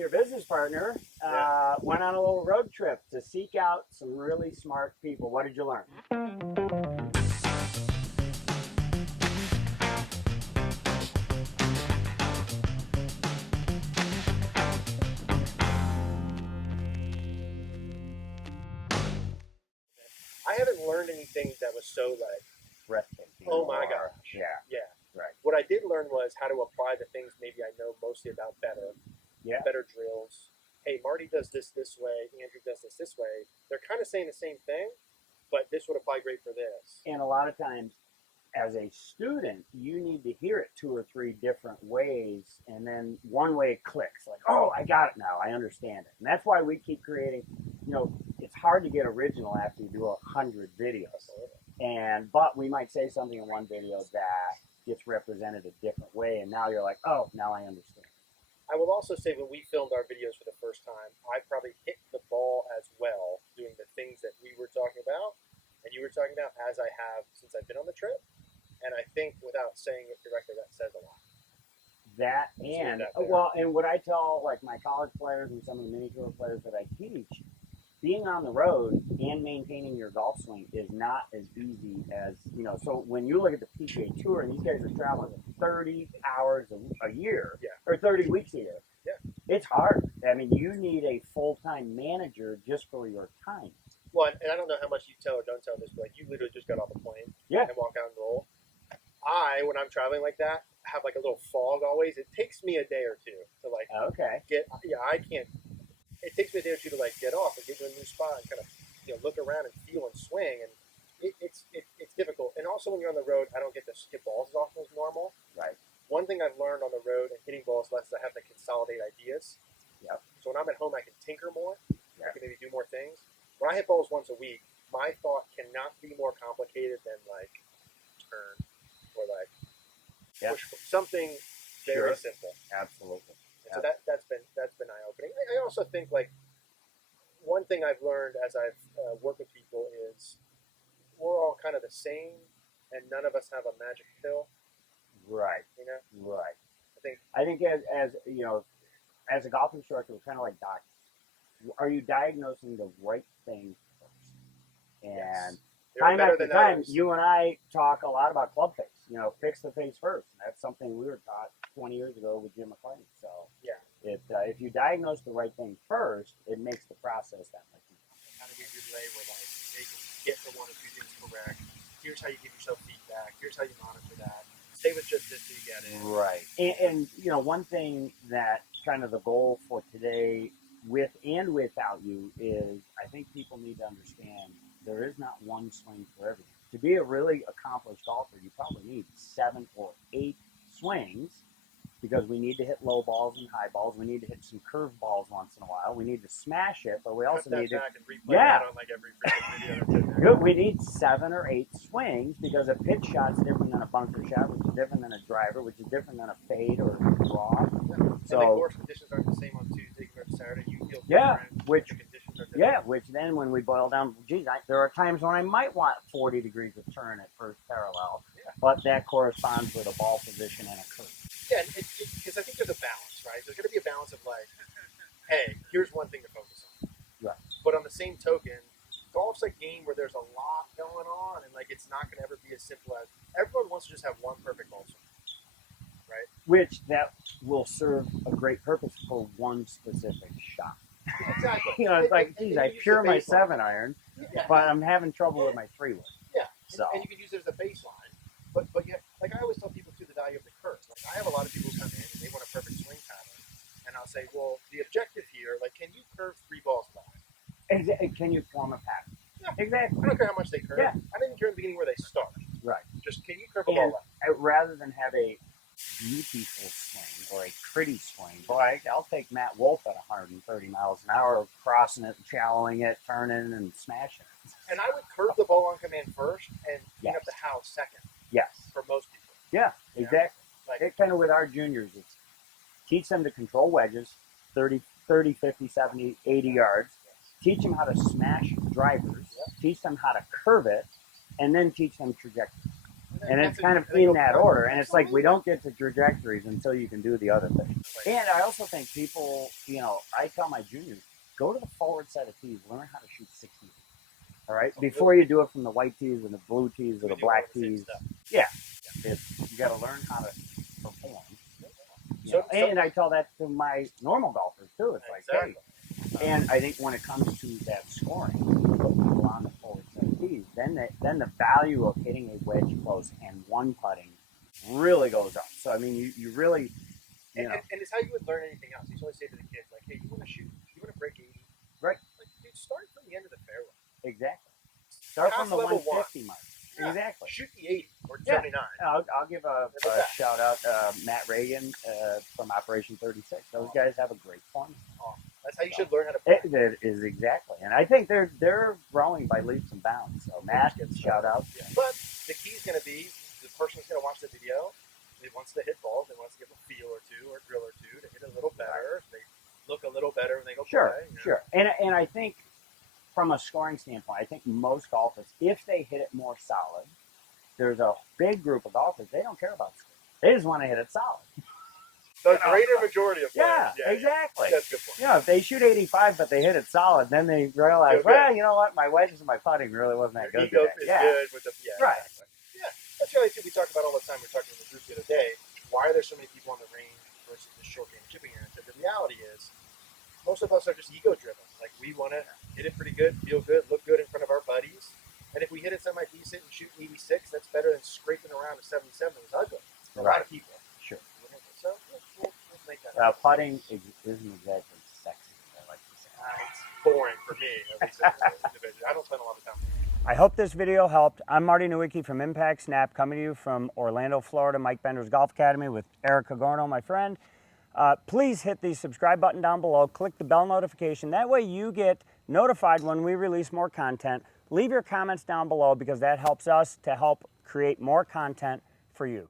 and your business partner went on a little road trip to seek out some really smart people. What did you learn? I haven't learned anything that was so like, Breathtaking. oh my gosh. Yeah. Yeah. Right. What I did learn was how to apply the things maybe I know mostly about better. Yeah. Better drills. Hey, Marty does this way. Andrew does this way. They're kind of saying the same thing, but this would apply great for this. And a lot of times, as a student, you need to hear it 2 or 3 different ways, and then one way it clicks. Like, oh, I got it now. I understand it. And that's why we keep creating. You know, it's hard to get original after you do 100 videos. But we might say something in one video that gets represented a different way, and now you're like, oh, now I understand. I will also say when we filmed our videos for the first time, I probably hit the ball as well doing the things that we were talking about and you were talking about as I have since I've been on the trip. And I think without saying it directly, that says a lot. That and and what I tell like my college players and some of the mini tour players that I teach, being on the road and maintaining your golf swing is not as easy as, you know, so when you look at the PGA Tour and these guys are traveling 30 hours a year, or 30 weeks a year, it's hard. I mean, you need a full-time manager just for your time. Well, and I don't know how much you tell or don't tell this, but like you literally just got off a plane and walk out and roll. When I'm traveling like that, have like a little fog always. It takes me a day or two to like I can't. It takes me a day or two to like get off and get to a new spot and kind of look around and feel and swing, and it's difficult. And also when you're on the road, I don't get to skip balls as often as normal. Right. One thing I've learned on the road and hitting balls less is I have to consolidate ideas. Yep. So when I'm at home, I can tinker more. I can maybe do more things. When I hit balls once a week, my thought cannot be more complicated than like turn or like push something very simple. Absolutely. And so that's been eye opening. I also think like one thing I've learned as I've worked with people is we're all kind of the same, and none of us have a magic pill. Right. You know. Right. I think as you know, as a golf instructor, we're kind of like doctors. Are you diagnosing the right thing first? And time after time, you and I talk a lot about club face. You know, fix the face first. And that's something we were taught 20 years ago with Jim McClain. So if you diagnose the right thing first, it makes the process that much easier. How to get your lay where like they can get the 1 or 2 things correct. Here's how you give yourself feedback. Here's how you monitor that. Stay with just this till you get it. Right. And you know, one thing that kind of the goal for today, with and without you, is I think people need to understand there is not one swing for everything. To be a really accomplished golfer, you probably need 7 or 8 swings, because we need to hit low balls and high balls. We need to hit some curved balls once in a while. We need to smash it, but we also need to that on like every video. We need 7 or 8 swings, because a pitch shot's different than a bunker shot, which is different than a driver, which is different than a fade or a draw. So the course conditions aren't the same on Tuesday compared to Saturday. You feel different. Which then when we boil down, there are times when I might want 40 degrees of turn at first parallel, but that corresponds with a ball position and a curve. Yeah, because I think there's a balance, right? There's going to be a balance of like, hey, here's one thing to focus on. Right. But on the same token, golf's a game where there's a lot going on, and like it's not going to ever be as simple as everyone wants to just have one perfect ball swing, right? Which that will serve a great purpose for one specific shot. Exactly. You know, it's like, geez, I pure my 7-iron, but I'm having trouble with my 3-wood. Yeah. So. And you can use it as a baseline, but yeah, like I always tell people too, the value of the curve. Like I have a lot of people who come in and they want a perfect swing pattern, and I'll say, well, the objective here, like, can you curve 3 balls back? Can you form a pattern? Yeah. Exactly. I don't care how much they curve. Yeah. I don't even care in the beginning where they start. Right. Just can you curve a ball left? Rather than have a beautiful swing or a pretty swing, boy, I'll take Matt Wolf at 130 miles an hour, crossing it, shallowing it, turning, and smashing it. And I would curve the ball on command first and clean up the house second. Yes. For most people. Yeah, exactly. Like, it kind of with our juniors, it's teach them to control wedges, 30, 50, 70, 80 yards. Teach them how to smash drivers. Teach them how to curve it, and then teach them trajectory. And it's kind of in that order. And it's like we don't get to trajectories until you can do the other thing. And I also think people, you know, I tell my juniors, go to the forward set of tees, learn how to shoot 60. All right? Before you do it from the white tees and the blue tees or the black tees. Yeah. You got to learn how to perform. And I tell that to my normal golfers too. It's like, hey. And I think when it comes to that scoring, you put people on the forward set of tees, then the value of hitting a wedge close and one putting really goes up. So I mean, you really, you know, and it's how you would learn anything else. You always say to the kids, like, hey, you want to shoot, you want to break 80, right? Like, dude, start from the end of the fairway. Exactly. Start from the level 150 mark. Yeah. Exactly. Shoot the 80 or 79. I'll give a shout out Matt Reagan from Operation 36. Those guys have a great form. That's how you should learn how to play. It is exactly, and I think they're growing by leaps and bounds. So Matt gets shout out. Yeah. But the key is going to be the person's going to watch the video. They wants to hit balls. They want to give a feel or two or drill or two to hit a little better. They look a little better when they go play. Sure. And I think from a scoring standpoint, I think most golfers, if they hit it more solid, there's a big group of golfers, they don't care about scoring. They just want to hit it solid. The greater majority of players. Yeah, exactly. That's a good point. You know, if they shoot 85 but they hit it solid, then they realize, well, you know what, my wedges and my putting really wasn't that good. Ego is good with the right. Exactly. Yeah, that's really too. We talk about all the time. We were talking to the group the other day. Why are there so many people on the range versus the short game chipping area? The reality is, most of us are just ego driven. Like we want to hit it pretty good, feel good, look good in front of our buddies. And if we hit it semi decent and shoot 86, that's better than scraping around a 77. It's ugly for a lot of people. Sure. So we'll make that. Putting isn't exactly sexy. I like to say. It's boring for me. At least I don't spend a lot of time. I hope this video helped. I'm Marty Nowicki from Impact Snap, coming to you from Orlando, Florida, Mike Bender's Golf Academy with Eric Cagorno, my friend. Please hit the subscribe button down below. Click the bell notification. That way you get notified when we release more content. Leave your comments down below because that helps us to help create more content for you.